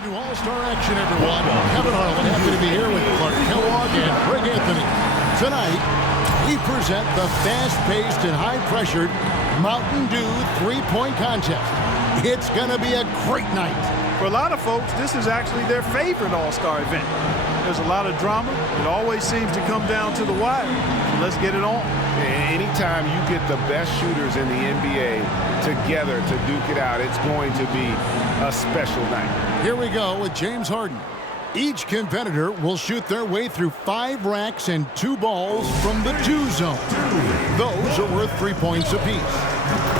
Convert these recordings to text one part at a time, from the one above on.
Welcome to All-Star Action, everyone. Kevin Harlan, happy to be here with Clark Kellogg and Greg Anthony. Tonight, we present the fast-paced and high-pressured Mountain Dew three-point contest. It's going to be a great night. For a lot of folks, this is actually their favorite All-Star event. There's a lot of drama. It always seems to come down to the wire. Let's get it on. Anytime you get the best shooters in the NBA together to duke it out, it's going to be a special night. Here we go with James Harden. Each competitor will shoot their way through 5 racks and 2 balls from the 2 zone. Those are worth 3 points apiece.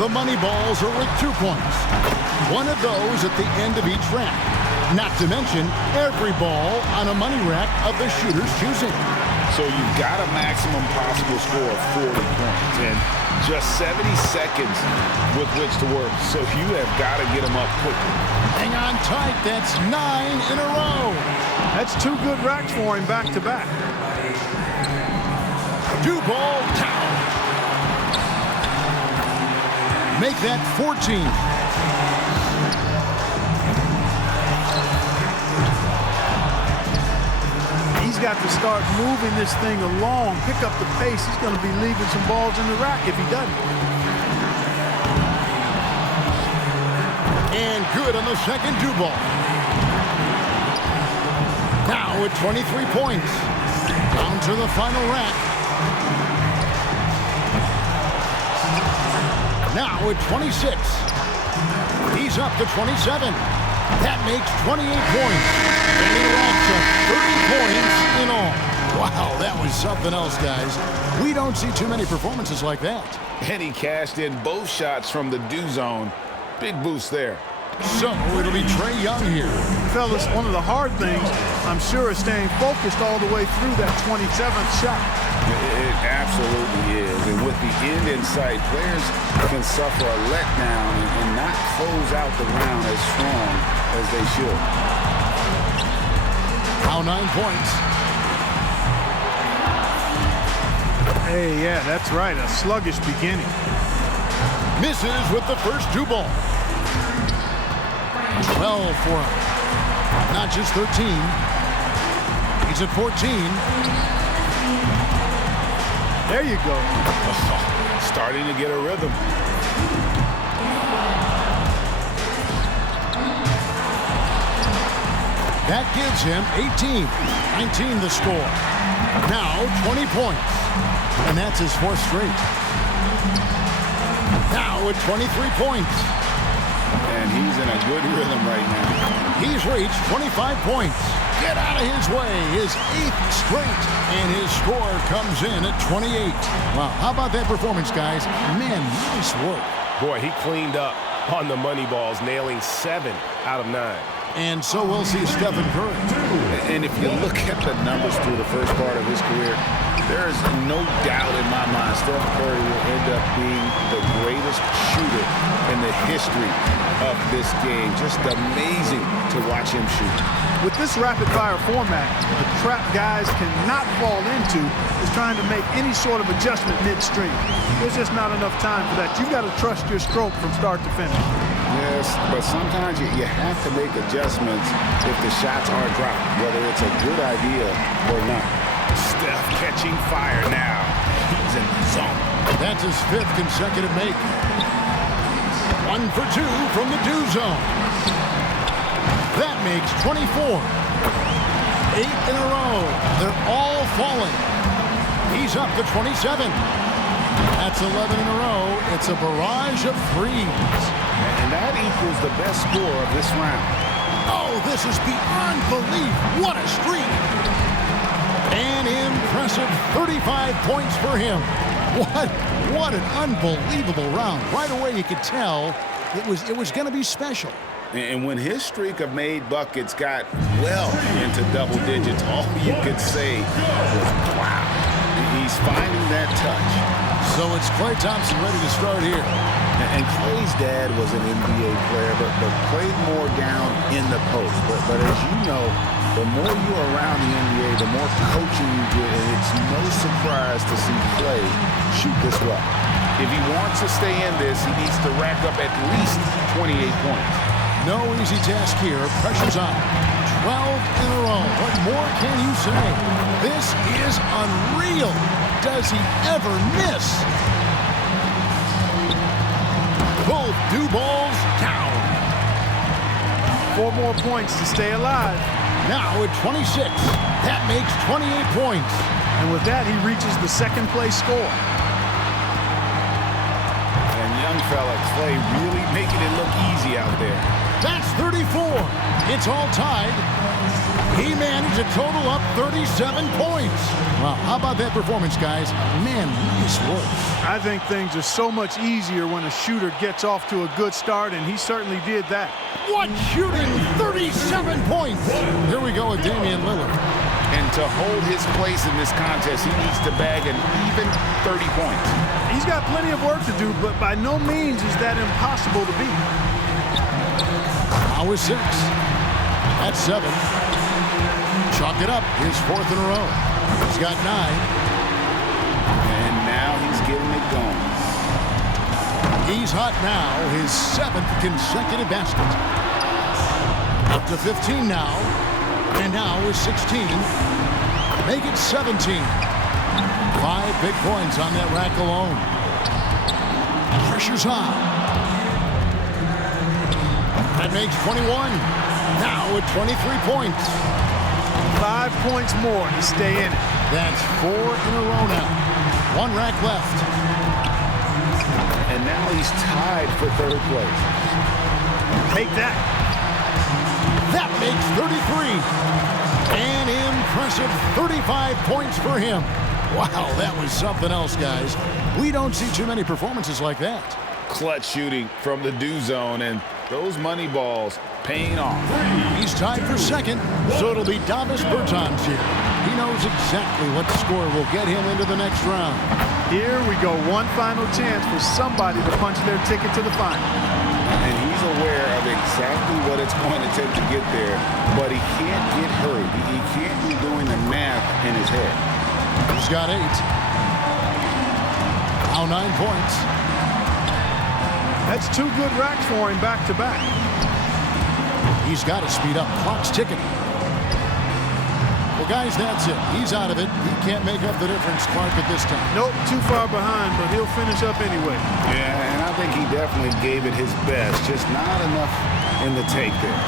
The money balls are worth 2 points. One of those at the end of each rack. Not to mention every ball on a money rack of the shooter's choosing. So you've got a maximum possible score of 40 points and just 70 seconds with which to work. So you have got to get them up quickly. Hang on tight. That's 9 in a row. That's 2 good racks for him back-to-back. 2-ball count. Make that 14. He's got to start moving this thing along, pick up the pace. He's going to be leaving some balls in the rack if he doesn't. And good on the second 2-ball. Now with 23 points. Down to the final rack. Now with 26. He's up to 27. That makes 28 points. And he racks up 30 points in all. Wow, that was something else, guys. We don't see too many performances like that. And he cashed in both shots from the Dew zone. Big boost there. So it'll be Trae Young here. Fellas, one of the hard things, I'm sure, is staying focused all the way through that 27th shot. It absolutely is. And with the end in sight, players can suffer a letdown and not close out the round as strong as they should. Now 9 points. Hey, yeah, that's right. A sluggish beginning. Misses with the first 2-ball. 12 for him. Not just 13. He's at 14. There you go. Starting to get a rhythm. That gives him 18. 19 the score. Now 20 points. And that's his 4th straight. Now with 23 points. And he's in a good rhythm right now. He's reached 25 points. Get out of his way. His 8th straight. And his score comes in at 28. Wow, how about that performance, guys? Man, nice work. Boy, he cleaned up on the money balls, nailing 7 out of 9. And so we'll see Stephen Curry. And if you look at the numbers through the first part of his career, there is no doubt in my mind Steph Curry will end up being the greatest shooter in the history of this game. Just amazing to watch him shoot. With this rapid-fire format, the trap guys cannot fall into is trying to make any sort of adjustment midstream. There's just not enough time for that. You've got to trust your stroke from start to finish. Yes, but sometimes you have to make adjustments if the shots are dropped, whether it's a good idea or not. Steph catching fire now. He's in the zone. That's his 5th consecutive make. 1 for 2 from the Dew zone. That makes 24. 8 in a row. They're all falling. He's up to 27. That's 11 in a row. It's a barrage of threes. And that equals the best score of this round. Oh, this is beyond belief. What a streak. An impressive 35 points for him. What an unbelievable round. Right away you could tell it was going to be special. And when his streak of made buckets got well into double digits, all you could say was, wow. He's finding that touch. So it's Klay Thompson ready to start here. And Klay's dad was an NBA player, but played more down in the post. But as you know, the more you're around the NBA, the more coaching you get, and it's no surprise to see Klay shoot this well. If he wants to stay in this, he needs to rack up at least 28 points. No easy task here. Pressure's on. 12 in a row. What more can you say? This is unreal. Does he ever miss? Both do balls down. 4 more points to stay alive. Now at 26. That makes 28 points. And with that, he reaches the second-place score. And young fella Clay really making it look easy out there. That's 34. It's all tied. He managed a total of 37 points. Wow, how about that performance, guys? Man, nice work. I think things are so much easier when a shooter gets off to a good start, and he certainly did that. What shooting? 37 points. Here we go with Damian Lillard. And to hold his place in this contest, he needs to bag an even 30 points. He's got plenty of work to do, but by no means is that impossible to beat. Now with 6. That's 7. Chalk it up. His 4th in a row. He's got 9. And now he's getting it going. He's hot now. His 7th consecutive basket. Up to 15 now. And now is 16. Make it 17. 5 big points on that rack alone. Pressure's on. That makes 21. Now with 23 points. 5 points more to stay in it. That's 4 in a row now. 1 rack left. And now he's tied for 3rd place. Take that. That makes 33. An impressive 35 points for him. Wow, that was something else, guys. We don't see too many performances like that. Clutch shooting from the do zone, and those money balls paying off. He's tied for 2nd, so it'll be Davis Bertans here. He knows exactly what score will get him into the next round. Here we go. One final chance for somebody to punch their ticket to the final. And he's aware of exactly what it's going to take to get there, but he can't get hurt. He can't be doing the math in his head. He's got 8. Now 9 points. That's 2 good racks for him back-to-back. He's got to speed up. Clock's ticking. Well, guys, that's it. He's out of it. He can't make up the difference, Clark, at this time. Nope, too far behind, but he'll finish up anyway. Yeah, and I think he definitely gave it his best, just not enough in the take there.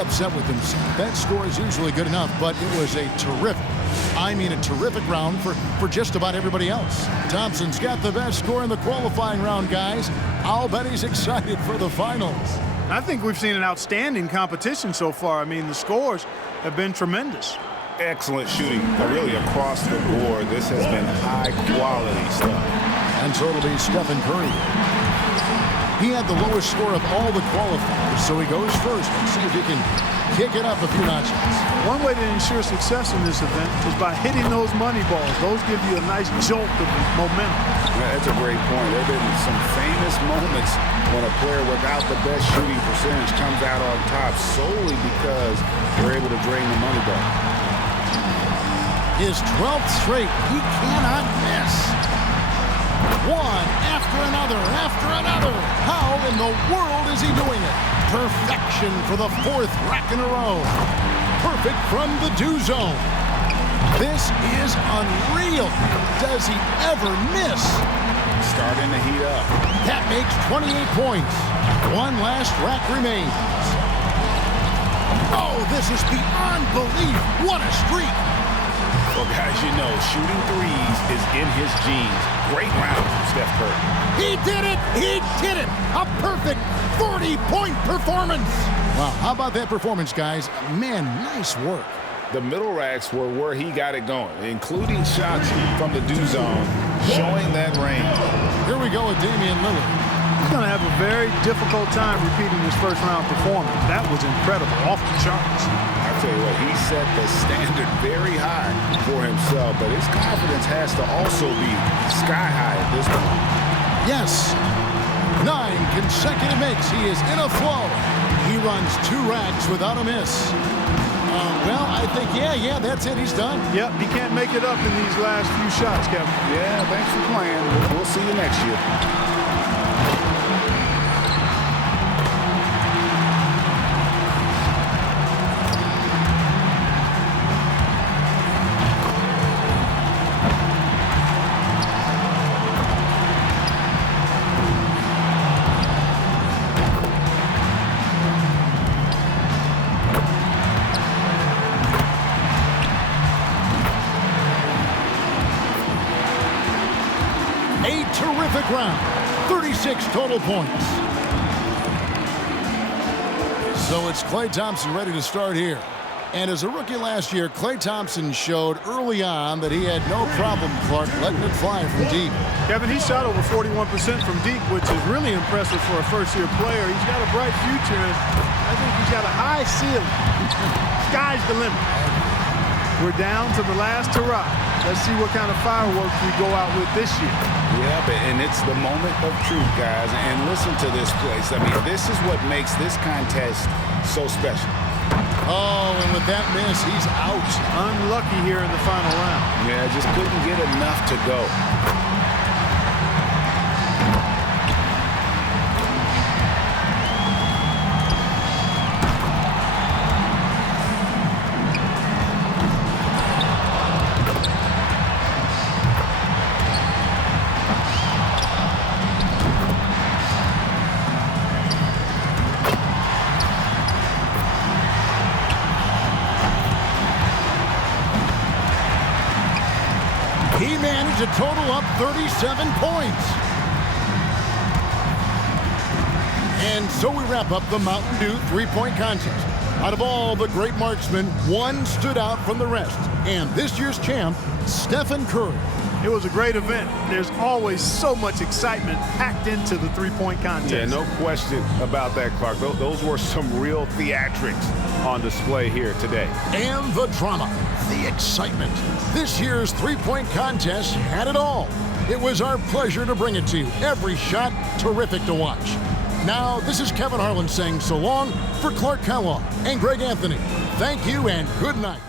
Upset with himself. That score is usually good enough, but it was a terrific round for just about everybody else. Thompson's got the best score in the qualifying round, guys. I'll bet he's excited for the finals. I think we've seen an outstanding competition so far. I mean, the scores have been tremendous. Excellent shooting, really across the board. This has been high-quality stuff. And so it'll be Stephen Curry. He had the lowest score of all the qualifiers, so he goes first. Let's see if he can kick it up a few notches. One way to ensure success in this event is by hitting those money balls. Those give you a nice jolt of momentum. Yeah, that's a great point. There have been some famous moments when a player without the best shooting percentage comes out on top solely because they're able to drain the money ball. His 12th straight. He cannot miss. One after another, after another. How in the world is he doing it? Perfection for the 4th rack in a row. Perfect from the do zone. This is unreal. Does he ever miss? Starting to heat up. That makes 28 points. One last rack remains. Oh, this is beyond belief. What a streak. Well, guys, you know, shooting threes is in his genes. Great round from Steph Curry. He did it! He did it! A perfect 40-point performance! Wow, how about that performance, guys? Man, nice work. The middle racks were where he got it going, including shots from the do zone, showing that range. Here we go with Damian Lillard. He's going to have a very difficult time repeating his first-round performance. That was incredible, off the charts. I tell you what, he set the standard very high for himself, but his confidence has to also be sky high at this point. Yes. 9 consecutive makes. He is in a flow. He runs 2 racks without a miss. Well, I think, yeah, that's it. He's done. Yep, he can't make it up in these last few shots, Kevin. Yeah, thanks for playing. We'll see you next year. A terrific round. 36 total points. So it's Klay Thompson ready to start here. And as a rookie last year, Klay Thompson showed early on that he had no problem, Clark, letting it fly from deep. Kevin, he shot over 41% from deep, which is really impressive for a first-year player. He's got a bright future, and I think he's got a high ceiling. Sky's the limit. We're down to the last hurrah. Let's see what kind of fireworks we go out with this year. Yeah, and it's the moment of truth, guys. And listen to this place. I mean, this is what makes this contest so special. Oh, and with that miss, he's out. Unlucky here in the final round. Yeah, just couldn't get enough to go. He managed to total up 37 points. And so we wrap up the Mountain Dew three-point contest. Out of all the great marksmen, one stood out from the rest. And this year's champ, Stephen Curry. It was a great event. There's always so much excitement packed into the three-point contest. Yeah, no question about that, Clark. Those were some real theatrics on display here today. And the drama, the excitement. This year's three-point contest had it all. It was our pleasure to bring it to you. Every shot terrific to watch. Now, this is Kevin Harlan saying so long for Clark Kellogg and Greg Anthony. Thank you and good night.